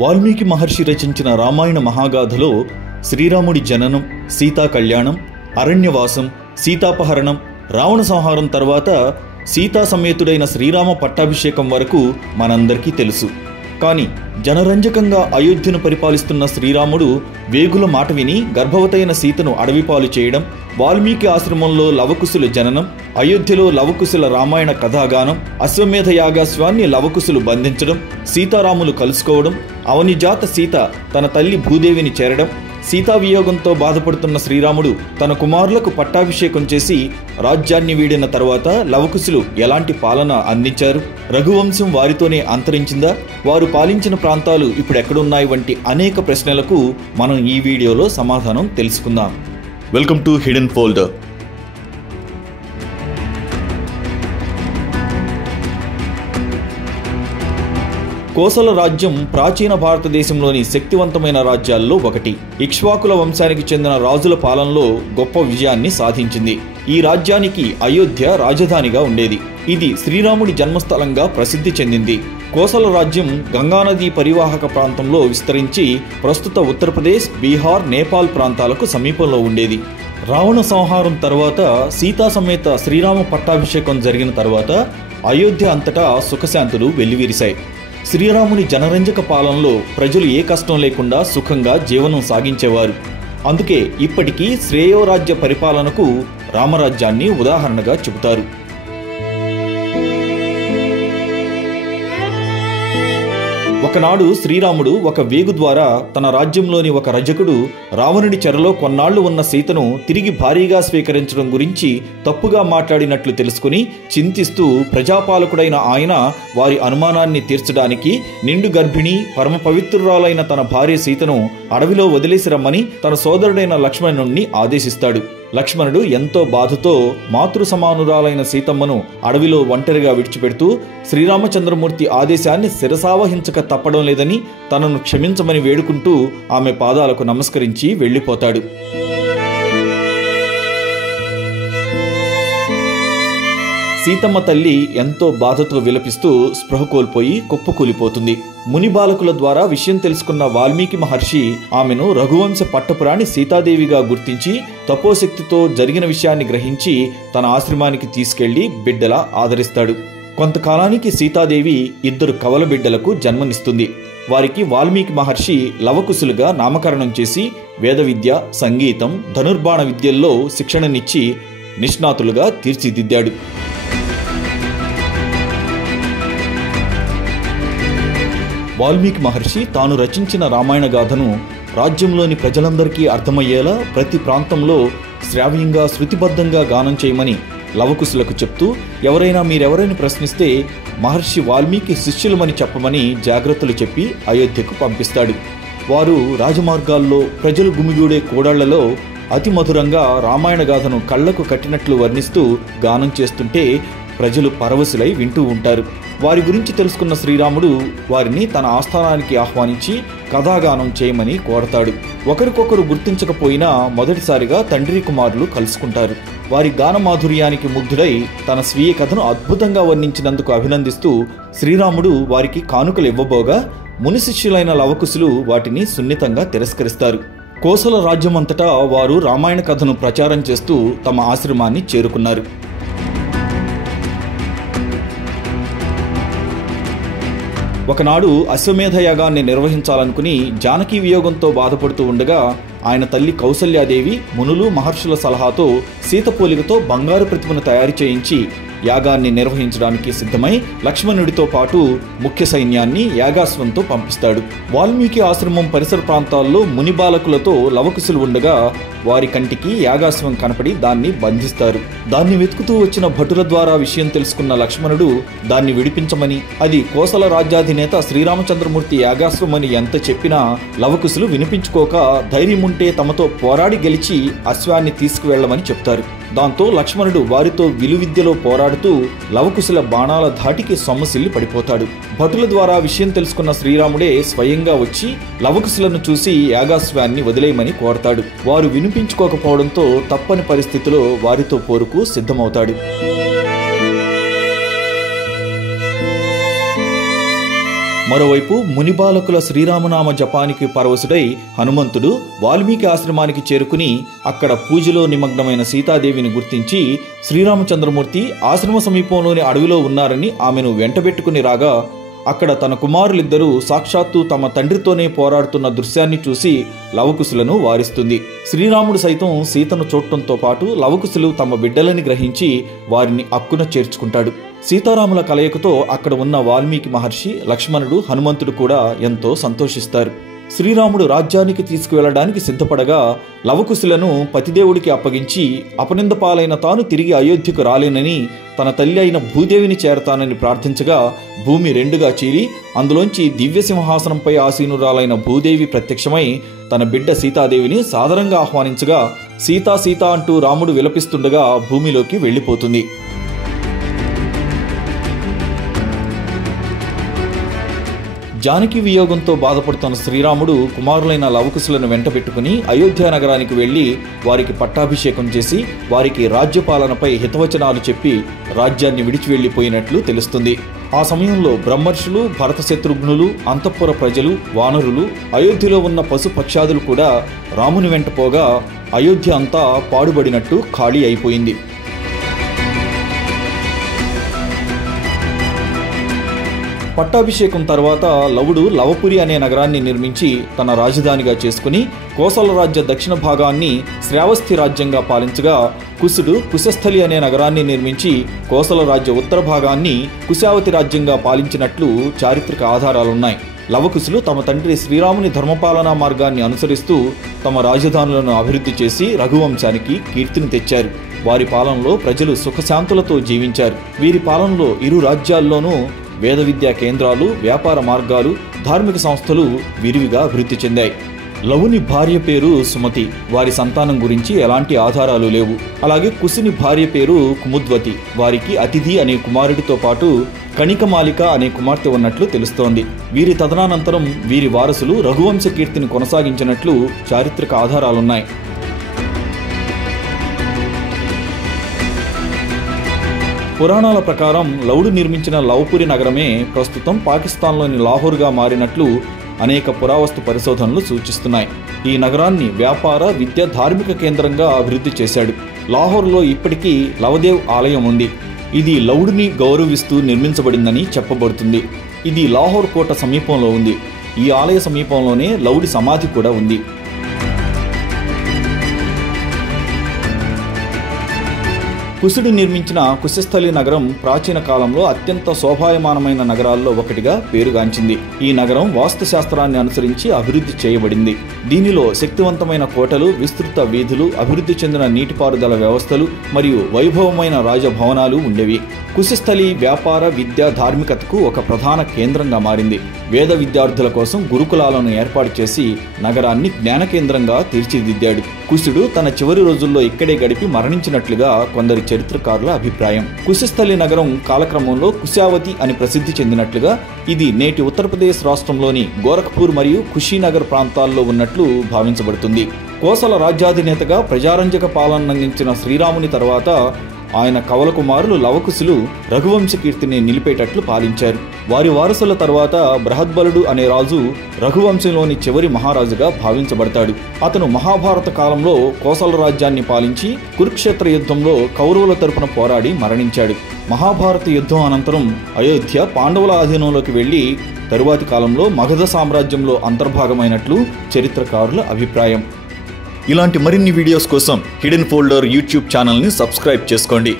వాల్మీకి మహర్షి రచించిన రామాయణ మహాగాథలో శ్రీరాముడి జననం, సీతా కళ్యాణం, అరణ్యవాసం, సీతాపహరణం, రావణ సంహారం తర్వాత సీతా సమేతుడైన శ్రీరామ పట్టాభిషేకం వరకు మనందరికీ తెలుసు. కానీ జనరంజకంగా అయోధ్యను పరిపాలిస్తున్న శ్రీరాముడు వేగుల మాట విని గర్భవతైన సీతను అడవిపాలు చేయడం, వాల్మీకి ఆశ్రమంలో లవకుశుల జననం, అయోధ్యలో లవకుశుల రామాయణ కథాగానం, అశ్వమేధ యాగాశ్వాన్ని లవకుశులు బంధించడం, సీతారాములు కలుసుకోవడం, అవనిజాత సీత తన తల్లి భూదేవిని చేరడం, సీతావియోగంతో బాధపడుతున్న శ్రీరాముడు తన కుమారులకు పట్టాభిషేకం చేసి రాజ్యాన్ని వీడిన తర్వాత లవకుశులు ఎలాంటి పాలన అందించారు, రఘువంశం వారితోనే అంతరించిందా, వారు పాలించిన ప్రాంతాలు ఇప్పుడెక్కడున్నాయి వంటి అనేక ప్రశ్నలకు మనం ఈ వీడియోలో సమాధానం తెలుసుకుందాం. Welcome to hidden folder. Kosala రాజ్యం ప్రాచీన భారతదేశంలోని శక్తివంతమైన రాజ్యాల్లో ఒకటి. ఇక్ష్వాకుల వంశానికి చెందిన రాజుల పాలనలో గొప్ప విజయాన్ని సాధించింది. ఈ రాజ్యానికి అయోధ్య రాజధానిగా ఉండేది. ఇది శ్రీరాముడి జన్మస్థలంగా ప్రసిద్ధి చెందింది. కోసల రాజ్యం గంగానదీ పరివాహక ప్రాంతంలో విస్తరించి ప్రస్తుత ఉత్తరప్రదేశ్, బీహార్, నేపాల్ ప్రాంతాలకు సమీపంలో ఉండేది. రావణ సంహారం తర్వాత సీతా సమేత శ్రీరామ పట్టాభిషేకం జరిగిన తర్వాత అయోధ్య అంతటా సుఖశాంతులు వెల్లివిరిశాయి. శ్రీరాముని జనరంజక పాలనలో ప్రజలు ఏ కష్టం లేకుండా సుఖంగా జీవనం సాగించేవారు. అందుకే ఇప్పటికీ శ్రేయోరాజ్య పరిపాలనకు రామరాజ్యాన్ని ఉదాహరణగా చెబుతారు. ఒకనాడు శ్రీరాముడు ఒక వేగు ద్వారా తన రాజ్యంలోని ఒక రజకుడు రావణుడి చెరలో కొన్నాళ్లు ఉన్న సీతను తిరిగి భారీగా స్వీకరించడం గురించి తప్పుగా మాట్లాడినట్లు తెలుసుకుని చింతిస్తూ ప్రజాపాలకుడైన ఆయన వారి అనుమానాన్ని తీర్చడానికి నిండు గర్భిణి, పరమ పవిత్రురాలైన తన భార్య సీతను అడవిలో వదిలేసి రమ్మని తన సోదరుడైన లక్ష్మణుణ్ణి ఆదేశిస్తాడు. లక్ష్మణుడు ఎంతో బాధతో మాతృ సమానురాలైన సీతమ్మను అడవిలో ఒంటరిగా విడిచిపెడుతూ శ్రీరామచంద్రమూర్తి ఆదేశాన్ని శిరసావహించక తప్పడం లేదని తనను క్షమించమని వేడుకుంటూ ఆమె పాదాలకు నమస్కరించి వెళ్ళిపోతాడు. సీతమ్మ తల్లి ఎంతో బాధతో విలపిస్తూ స్పృహ కోల్పోయి కుప్పకూలిపోతుంది. ముని బాలకుల ద్వారా విషయం తెలుసుకున్న వాల్మీకి మహర్షి ఆమెను రఘువంశ పట్టపురాణి సీతాదేవిగా గుర్తించి తపోశక్తితో జరిగిన విషయాన్ని గ్రహించి తన ఆశ్రమానికి తీసుకెళ్లి బిడ్డలా ఆదరిస్తాడు. కొంతకాలానికి సీతాదేవి 2 కవల బిడ్డలకు జన్మనిస్తుంది. వారికి వాల్మీకి మహర్షి లవకుశులుగా నామకరణం చేసి వేద విద్య, సంగీతం, ధనుర్బాణ విద్యల్లో శిక్షణనిచ్చి నిష్ణాతులుగా తీర్చిదిద్దాడు. వాల్మీకి మహర్షి తాను రచించిన రామాయణ గాథను రాజ్యంలోని ప్రజలందరికీ అర్థమయ్యేలా ప్రతి ప్రాంతంలో శ్రావ్యంగా, శృతిబద్ధంగా గానం చేయమని లవకుశులకు చెప్తూ మీరెవరైనా ప్రశ్నిస్తే మహర్షి వాల్మీకి శిష్యులమని చెప్పమని జాగ్రత్తలు చెప్పి అయోధ్యకు పంపిస్తాడు. వారు రాజమార్గాల్లో, ప్రజలు గుమిగూడే కూడళ్లలో అతి మధురంగా రామాయణ గాథను కళ్లకు కట్టినట్లు వర్ణిస్తూ గానం చేస్తుంటే ప్రజలు పరవశులై వింటూ ఉంటారు. వారి గురించి తెలుసుకున్న శ్రీరాముడు వారిని తన ఆస్థానానికి ఆహ్వానించి కథాగానం చేయమని కోరతాడు. ఒకరికొకరు గుర్తించకపోయినా మొదటిసారిగా తండ్రి కుమారులు కలుసుకుంటారు. వారి గాన మాధుర్యానికి ముగ్ధుడై తన స్వీయ కథను అద్భుతంగా వర్ణించినందుకు అభినందిస్తూ శ్రీరాముడు వారికి కానుకలు ఇవ్వబోగా ముని శిష్యులైన లవకుశులు వాటిని సున్నితంగా తిరస్కరిస్తారు. కోసల రాజ్యమంతటా వారు రామాయణ కథను ప్రచారం చేస్తూ తమ ఆశ్రమాన్ని చేరుకున్నారు. ఒకనాడు అశ్వమేధ యాగాన్ని నిర్వహించాలనుకుని జానకీ వియోగంతో బాధపడుతూ ఉండగా ఆయన తల్లి కౌసల్యాదేవి మునులు, మహర్షుల సలహాతో సీతపోలికతో బంగారు ప్రతిమను తయారు చేయించి యాగాన్ని నిర్వహించడానికి సిద్ధమై లక్ష్మణుడితో పాటు ముఖ్య సైన్యాన్ని యాగాశ్వంతో పంపిస్తాడు. వాల్మీకి ఆశ్రమం పరిసర ప్రాంతాల్లో ముని బాలకులతో లవకుశులు ఉండగా వారి కంటికి యాగాశ్వం కనపడి దాన్ని బంధిస్తారు. దాన్ని వెతుకుతూ వచ్చిన భటుల ద్వారా విషయం తెలుసుకున్న లక్ష్మణుడు దాన్ని విడిపించమని, అది కోసల రాజ్యాధినేత శ్రీరామచంద్రమూర్తి యాగాశ్వమని ఎంత చెప్పినా లవకుశులు వినిపించుకోక ధైర్యముంటే తమతో పోరాడి గెలిచి అశ్వాన్ని తీసుకువెళ్లమని చెప్తారు. దాంతో లక్ష్మణుడు వారితో విలువిద్యలో పోరాడుతూ లవకుశుల బాణాల ధాటికి సొమ్మసిల్లి పడిపోతాడు. భటుల ద్వారా విషయం తెలుసుకున్న శ్రీరాముడే స్వయంగా వచ్చి లవకుశులను చూసి యాగాశ్వాన్ని వదిలేయమని కోరతాడు. వారు వినిపించుకోకపోవడంతో తప్పని పరిస్థితిలో వారితో పోరుకు సిద్ధమవుతాడు. మరోవైపు మునిబాలకుల శ్రీరామనామ జపానికి పరవశుడై హనుమంతుడు వాల్మీకి ఆశ్రమానికి చేరుకుని అక్కడ పూజలో నిమగ్నమైన సీతాదేవిని గుర్తించి శ్రీరామచంద్రమూర్తి ఆశ్రమ సమీపంలోని అడవిలో ఉన్నారని ఆమెను వెంటబెట్టుకుని రాగా అక్కడ తన కుమారులిద్దరూ సాక్షాత్తు తమ తండ్రితోనే పోరాడుతున్న దృశ్యాన్ని చూసి లవకుశులను వారిస్తుంది. శ్రీరాముడు సైతం సీతను చూడటంతో పాటు లవకుశులు తమ బిడ్డలని గ్రహించి వారిని అక్కున చేర్చుకుంటాడు. సీతారాముల కలయికతో అక్కడ ఉన్న వాల్మీకి మహర్షి, లక్ష్మణుడు, హనుమంతుడు కూడా ఎంతో సంతోషిస్తారు. శ్రీరాముడు రాజ్యానికి తీసుకువెళ్లడానికి సిద్ధపడగా లవకుశులను పతిదేవుడికి అప్పగించి అపనింద పాలైన తాను తిరిగి అయోధ్యకు రాలేనని తన తల్లి అయిన భూదేవిని చేరతానని ప్రార్థించగా భూమి రెండుగా చీలి అందులోంచి దివ్య సింహాసనంపై ఆసీనురాలైన భూదేవి ప్రత్యక్షమై తన బిడ్డ సీతాదేవిని సాదరంగా ఆహ్వానించగా సీతా సీతా అంటూ రాముడు విలపిస్తుండగా భూమిలోకి వెళ్లిపోతుంది. జానకి వియోగంతో బాధపడుతున్న శ్రీరాముడు కుమారులైన లవకుశులను వెంటబెట్టుకుని అయోధ్య నగరానికి వెళ్లి వారికి పట్టాభిషేకం చేసి వారికి రాజ్యపాలనపై హితవచనాలు చెప్పి రాజ్యాన్ని విడిచి వెళ్లిపోయినట్లు తెలుస్తుంది. ఆ సమయంలో బ్రహ్మర్షులు, భరత శత్రుఘ్నులు, అంతఃపుర ప్రజలు, వానరులు, అయోధ్యలో ఉన్న పశుపక్షాదులు కూడా రాముని వెంట పోగా అయోధ్య అంతా పాడుబడినట్టు ఖాళీ అయిపోయింది. పట్టాభిషేకం తర్వాత లవుడు లవపురి అనే నగరాన్ని నిర్మించి తన రాజధానిగా చేసుకుని కోసల రాజ్య దక్షిణ భాగాన్ని శ్రావస్తి రాజ్యంగా పాలించగా కుశుడు కుశస్థలి అనే నగరాన్ని నిర్మించి కోసల రాజ్య ఉత్తర భాగాన్ని కుశావతి రాజ్యంగా పాలించినట్లు చారిత్రక ఆధారాలున్నాయి. లవకుశులు తమ తండ్రి శ్రీరాముని ధర్మపాలనా మార్గాన్ని అనుసరిస్తూ తమ రాజధానులను అభివృద్ధి చేసి రఘువంశానికి కీర్తిని తెచ్చారు. వారి పాలనలో ప్రజలు సుఖశాంతులతో జీవించారు. వీరి పాలనలో ఇరు రాజ్యాల్లోనూ వేద విద్యా కేంద్రాలు, వ్యాపార మార్గాలు, ధార్మిక సంస్థలు విరివిగా అభివృద్ధి చెందాయి. లవుని భార్య పేరు సుమతి. వారి సంతానం గురించి ఎలాంటి ఆధారాలు లేవు. అలాగే కుశుని భార్య పేరు కుముద్వతి. వారికి అతిథి అనే కుమారుడితో పాటు కణికమాలిక అనే కుమార్తె ఉన్నట్లు తెలుస్తోంది. వీరి తదనానంతరం వీరి వారసులు రఘువంశ కీర్తిని కొనసాగించినట్లు చారిత్రక ఆధారాలున్నాయి. పురాణాల ప్రకారం లవుడు నిర్మించిన లవపురి నగరమే ప్రస్తుతం పాకిస్తాన్లోని లాహోర్గా మారినట్లు అనేక పురావస్తు పరిశోధనలు సూచిస్తున్నాయి. ఈ నగరాన్ని వ్యాపార, విద్య, ధార్మిక కేంద్రంగా అభివృద్ధి చేశాడు. లాహోర్లో ఇప్పటికీ లవదేవ్ ఆలయం ఉంది. ఇది లవుడిని గౌరవిస్తూ నిర్మించబడిందని చెప్పబడుతుంది. ఇది లాహోర్ కోట సమీపంలో ఉంది. ఈ ఆలయ సమీపంలోనే లవుడి సమాధి కూడా ఉంది. కుశుడు నిర్మించిన కుశస్థలి నగరం ప్రాచీన కాలంలో అత్యంత శోభాయమానమైన నగరాల్లో ఒకటిగా పేరుగాంచింది. ఈ నగరం వాస్తుశాస్త్రాన్ని అనుసరించి అభివృద్ధి చేయబడింది. దీనిలో శక్తివంతమైన కోటలు, విస్తృత వీధులు, అభివృద్ధి చెందిన నీటిపారుదల వ్యవస్థలు మరియు వైభవమైన రాజభవనాలు ఉండేవి. కుశస్థలి వ్యాపార, విద్య, ధార్మికతకు ఒక ప్రధాన కేంద్రంగా మారింది. వేద విద్యార్థుల కోసం గురుకులాలను ఏర్పాటు చేసి నగరాన్ని జ్ఞాన కేంద్రంగా తీర్చిదిద్దాడు. కుశుడు తన చివరి రోజుల్లో ఇక్కడే గడిపి మరణించినట్లుగా కొందరి చరిత్రకారుల అభిప్రాయం. కుశస్థలి నగరం కాలక్రమంలో కుశావతి అని ప్రసిద్ధి చెందినట్లుగా ఇది నేటి ఉత్తరప్రదేశ్ రాష్ట్రంలోని గోరఖ్పూర్ మరియు కుషీనగర్ ప్రాంతాల్లో ఉన్నట్లు భావించబడుతుంది. కోసల రాజ్యాధినేతగా ప్రజారంజక పాలన అందించిన శ్రీరాముని తర్వాత ఆయన కవల కుమారులు లవకుశులు రఘువంశ కీర్తిని నిలిపేటట్లు పాలించారు. వారి వారసుల తర్వాత బృహద్బలుడు అనే రాజు రఘువంశంలోని చివరి మహారాజుగా భావించబడతాడు. అతను మహాభారత కాలంలో కోసల రాజ్యాన్ని పాలించి కురుక్షేత్ర యుద్ధంలో కౌరవుల తరపున పోరాడి మరణించాడు. మహాభారత యుద్ధం అనంతరం అయోధ్య పాండవుల ఆధీనంలోకి వెళ్లి తరువాతి కాలంలో మగధ సామ్రాజ్యంలో అంతర్భాగమైనట్లు చరిత్రకారుల అభిప్రాయం. ఇలాంటి మరిన్ని వీడియోస్ కోసం హిడెన్ ఫోల్డర్ యూట్యూబ్ ఛానల్ని సబ్స్క్రైబ్ చేసుకోండి.